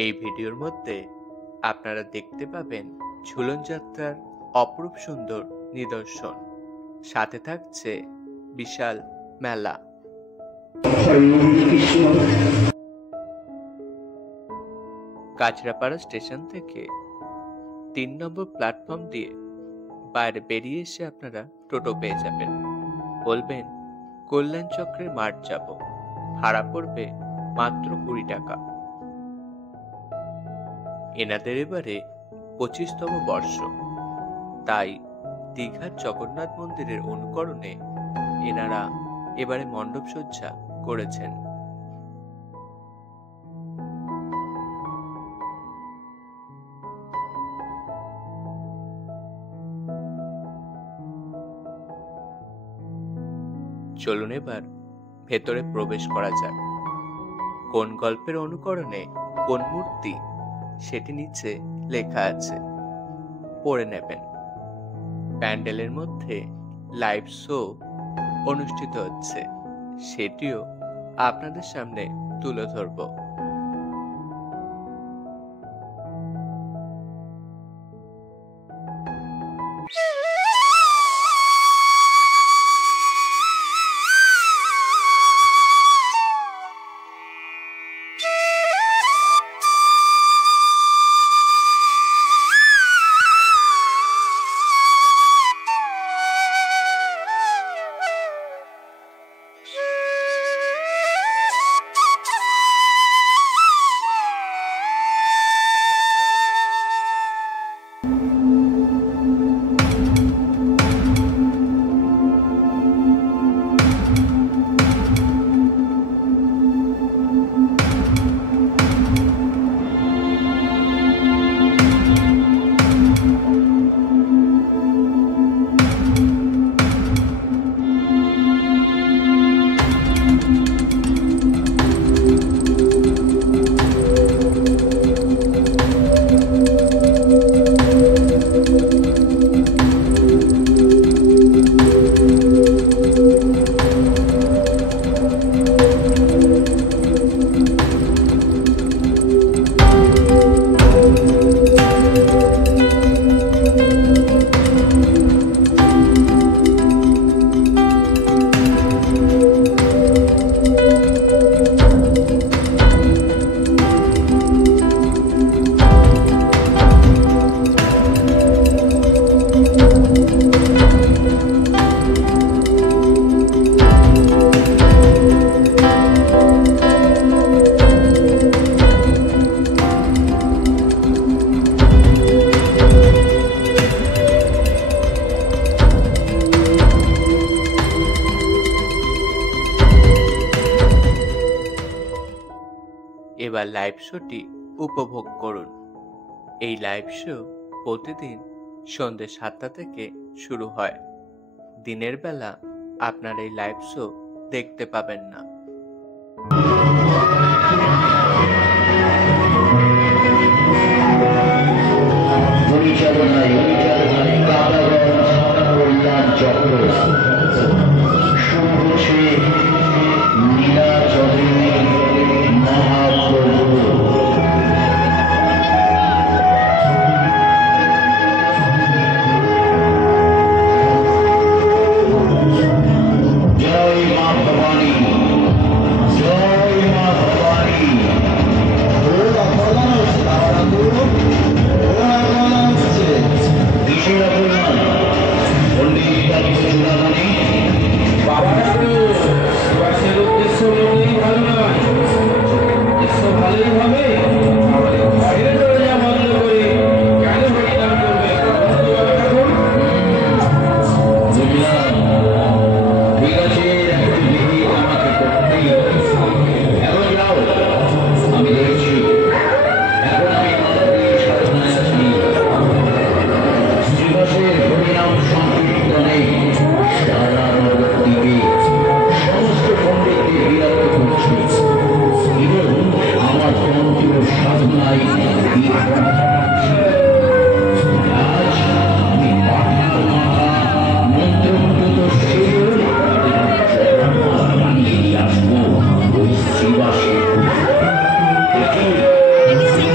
এই ভিডিওর মধ্যে আপনারা দেখতে পাবেন ঝুলন যাত্রার অপরূপ সুন্দর নিদর্শন, সাথে থাকছে বিশাল মেলা। কাঁচরাপাড়া স্টেশন থেকে ৩ নম্বর প্ল্যাটফর্ম দিয়ে বাইরে বেরিয়ে এসে আপনারা টোটো পেয়ে যাবেন। বলবেন কল্যাণ চক্রের মাঠ যাব, ভাড়া পড়বে মাত্র ২০ টাকা। এনাদের এবারে ২৫তম বর্ষ, তাই দীঘার জগন্নাথ মন্দিরের অনুকরণে এনারা এবারে মণ্ডপসজ্জা করেছেন। চলুন এবার ভেতরে প্রবেশ করা যাক। কোন গল্পের অনুকরণে কোন মূর্তি সেটি নিচে লেখা আছে, পড়ে নেবেন। প্যান্ডেলের মধ্যে লাইভ শো অনুষ্ঠিত হচ্ছে, সেটিও আপনাদের সামনে তুলে ধরব। এবার লাইভ শোটি উপভোগ করুন। এই লাইভ শো প্রতিদিন সন্ধ্যে ৭টা থেকে শুরু হয়। দিনের বেলা আপনার এই লাইভ শো দেখতে পাবেন না। Thank you.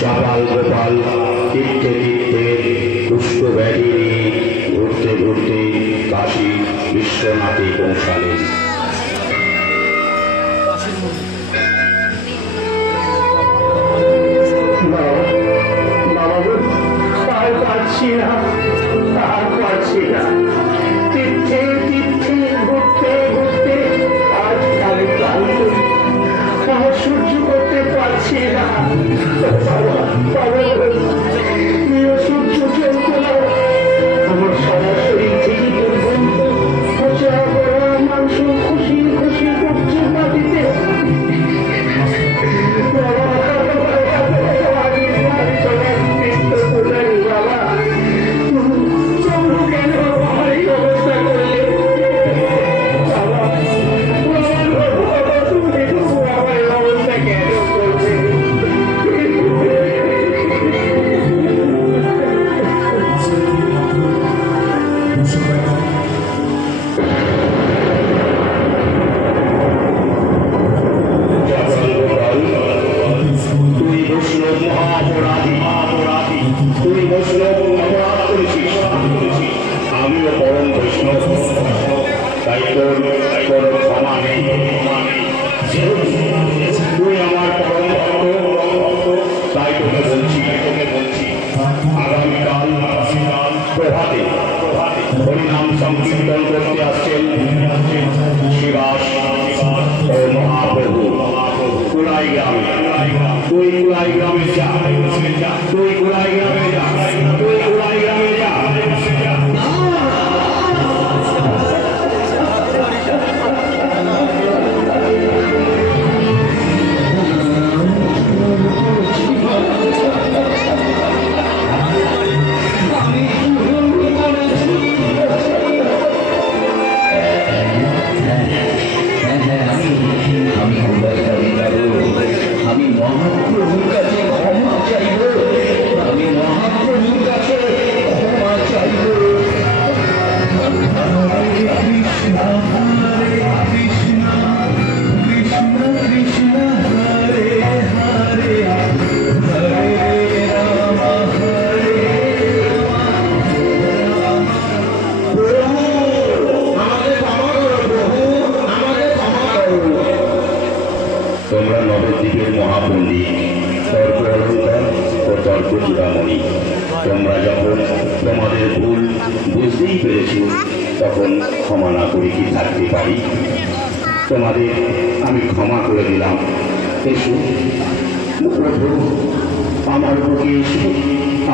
চাপাল গোপাল তীর্থে তীর্থে পুষ্প ব্যাধি ঘুরতে ঘুরতে কাশী বিশ্বনাথে পৌঁছালেন। পারছি না, আর পারছি না। তীর্থে তীর্থে ঘুরতে ঘুরতে আজ আমি ক্লান্ত, আর সহ্য করতে পারছি না। সহ্য চলতো না। আমার সারা শরীর থেকে পর্যন্ত পচা গলা মাংস খুশি খুশি করছে মাটিতে। আমিও পরম বৈষ্ণব, তাই তোর কোনো ক্ষমা নেই। তুই আমার পরম ভক্ত, তাই তোকে বলছি আগামীকাল প্রভাতে হরিনাম সংকীর্তন করতে আসছেন শিবাস ও মহাপ্রভু কুলাই গ্রামে। তুই কুলাই গ্রামে যা, তুই কুলাই গ্রামে যা, তুই কুলাই গ্রামে যা। আমি মহাপ্রভুর কাছে ক্ষমা চাইব, আমি মহাপ্রভুর কাছে ক্ষমা চাইব। তোমরা নবদ্বীপের মহাপণ্ডিত তর্ক অলঙ্কার ও তর্ক চূড়ামণি, তোমরা যখন তোমাদের ভুল বুঝতেই পেরেছ তখন ক্ষমা না করে কি থাকতে পারি? তোমাদের আমি ক্ষমা করে দিলাম। এসো প্রভু, আমার বুকে এসে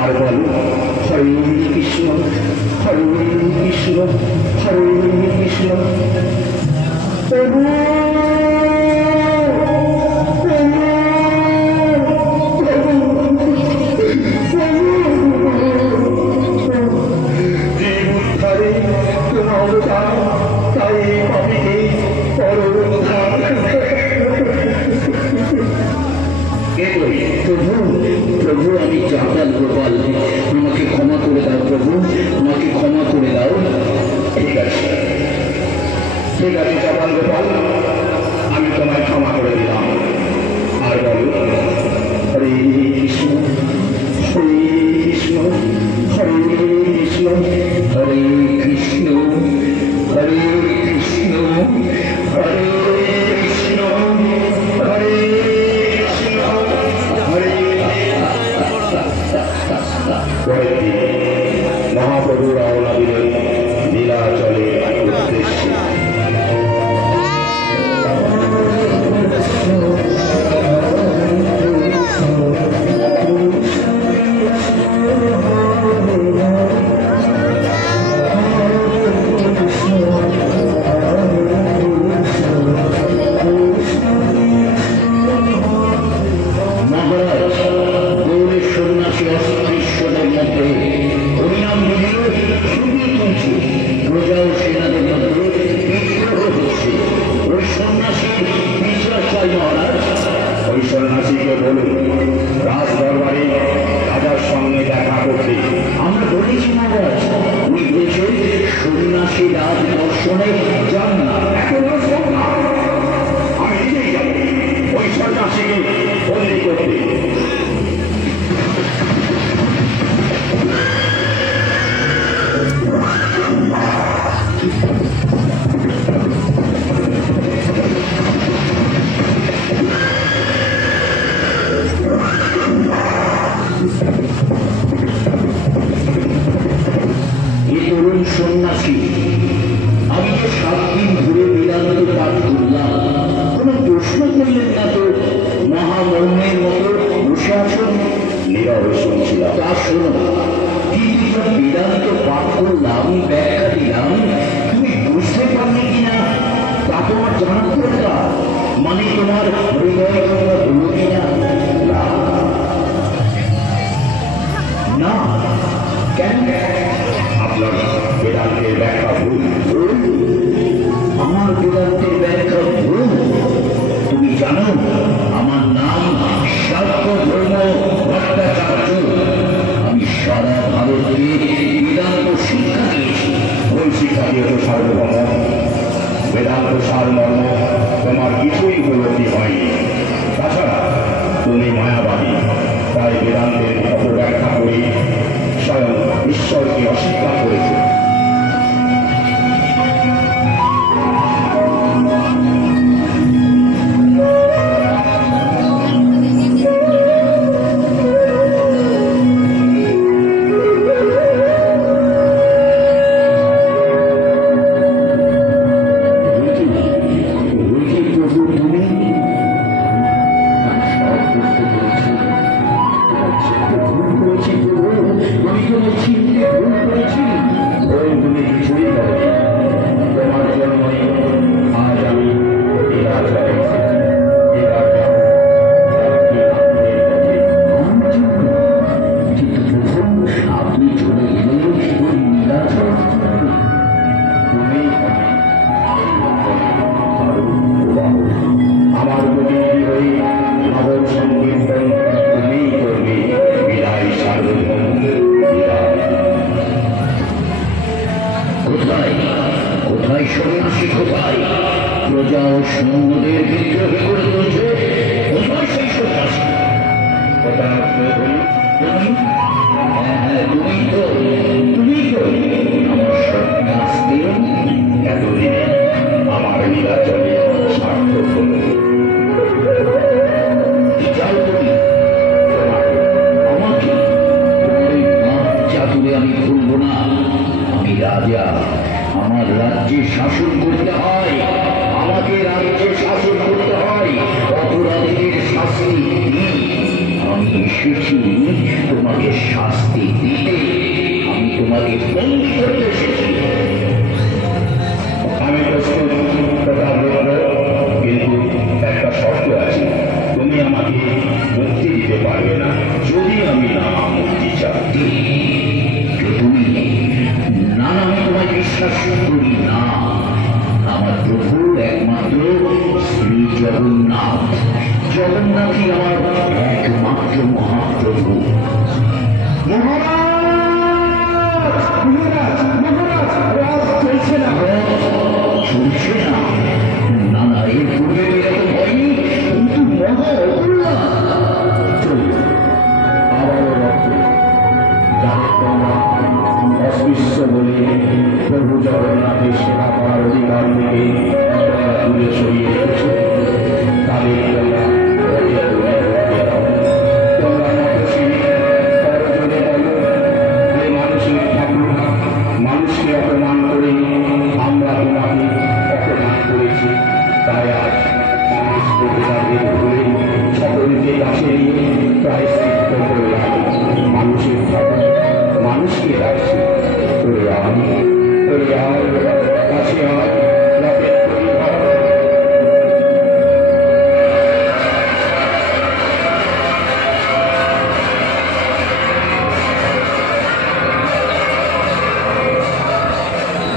আর বলো হরে কৃষ্ণ, হরে কৃষ্ণ, হরে কৃষ্ণ। প্রভু প্রভু, আমি চাঁদাল গোপাল, আমাকে ক্ষমা করে দাও প্রভু, আমাকে ক্ষমা করে দাও। ঠিক আছে, ঠিক আছে চাঁদাল গোপাল, আমি তোমায় ক্ষমা করে দিলাম। আর বলো হরে কৃষ্ণ, হরে কৃষ্ণ, হরে কৃষ্ণ, হরে কৃষ্ণ, হরে কৃষ্ণ, হরে কৃষ্ণ, হরে কৃষ্ণ, হরে। পরের দিন মহাপ্রভু রওনা দিলেন নীলাচলের উদ্দেশ্যে। সন্ন্যাসীকে বলুন রাজ দরবারে রাজার সঙ্গে দেখা করতে। আমরা বলেছি মহারাজ, ওই দেশে সন্ন্যাসী রাজ দর্শনে যান না। আমি নিজেই যাব ওই সন্ন্যাসীকে বন্দি করতে। এ তরুণ সন্ন্যাসী, আমি যে 7 দিন ধরে বেদান্ত পাঠ করলাম, কোনো প্রশ্ন করলেন না তো? মহামর্মের মতো বসে আছেন, নীরবে শুনছিলাম। তা শোনো, কিন্তু যা বেদান্ত পাঠ করলাম, ব্যাখ্যা দিলাম, তুমি বুঝতে পারলে কিনা তা তোমার জানার দরকার। মানে তোমার হৃদয় তোমরা বলো কিনা? না, কেন? আপনার বেদান্তের ব্যাখ্যা ভুল। আমার বেদান্তের ব্যাখ্যা ভুল? তুমি জানো আমার নাম সার্বভৌম ভট্টাচার্য। আমি সারা ভারতকে বেদান্ত শিক্ষা দিয়েছি। ওই শিক্ষা দিয়ে তো সার্বভৌম বেদান্ত সারমর্ম তোমার কিছুই উপলব্ধি হয়নি। তাছাড়া তুমি মায়াবাদী, তাই বেদান্তের অপব্যাখ্যা করে স্বয়ং ঈশ্বরকে অস্বীকার করেছে। প্রজা ও সৈন্যদের বিদ্রোহী করে তুলছে। কোথায় সেই সন্ন্যাসী? তুমি তো আমার স্বপ্নে আসতে এতদিনে আমার নীলাচলে সার্থক হলো। যাও তুমি আমাকে চাতুরে আমি ভুলব না। আমি রাজা, আমার রাজ্যে শাসন করতে হয়, আমাকে রাজ্যে শাসন করতে হয়। অপরাধীদের শাস্তি আমি এসেছি তোমাকে শাস্তি দিতে। আমি তোমাকে বন্দী করতে এসেছি। আমি প্রস্তুত, কিন্তু একটা শর্ত আছে। তুমি আমাকে মুক্তি দিতে পারবে না যদি আমি না মুক্তি চাই। তুমি না, আমি তোমায় বিশ্বাস করি না। আমার প্রভু একমাত্র শ্রী জগন্নাথ। জগন্নাথই আমার একমাত্র মহাপ্রভু। চলছে না। না না, এর পূর্বে এরকম হয়নি, কিন্তু মহা অপূর্ণা। অস্পৃশ্য বলে প্রভু জগন্নাথের সেবা করার অধিকার থেকে দূরে সরিয়ে রেখেছে। তাদের মানুষের ঠাকুর মানুষকে অপমান করে আমরা তোমাকে অপমান করেছি। তাই আজ সকলকে কাছে নিয়ে প্রায়শ্চিত্ত করলাম। মানুষের ঠাকুর মানুষকে রাখছি। কাছে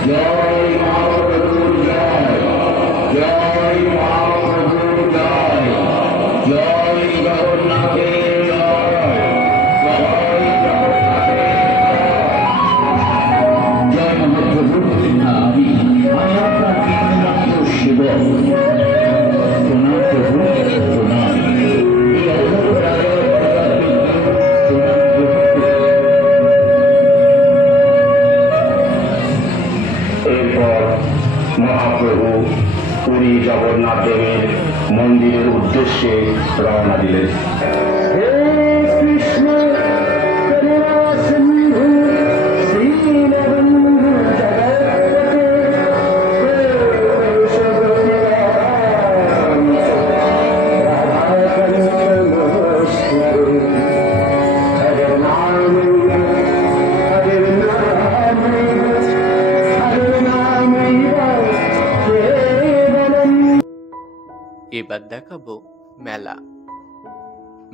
জয় মহাপ্রভুর জয়, জয় মহাপ্রভুর জয়, জয় জগন্নাথের জয়, জয় জগন্নাথের জয় মহাপ্রভু। আমি আপনার বিন্দুমাত্র সেবক। প্রণাম প্রভু, প্রণাম। এই অধম রাজার প্রণাম প্রভু। এরপর মহাপ্রভু পুরী জগন্নাথ দেবের মন্দিরের উদ্দেশ্যে রওনা দিলেন। এইবার দেখাবো মেলা।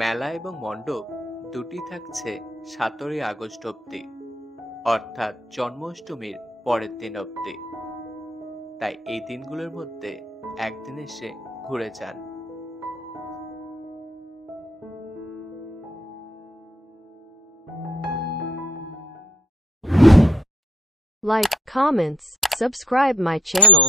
মেলা এবং মণ্ডপ দুটি থাকছে 17ই আগস্ট অবধি, অর্থাৎ জন্মাষ্টমীর পরের দিন অবধি। তাই এই দিনগুলোর মধ্যে একদিন এসে ঘুরে যান। Like, comments, subscribe my channel.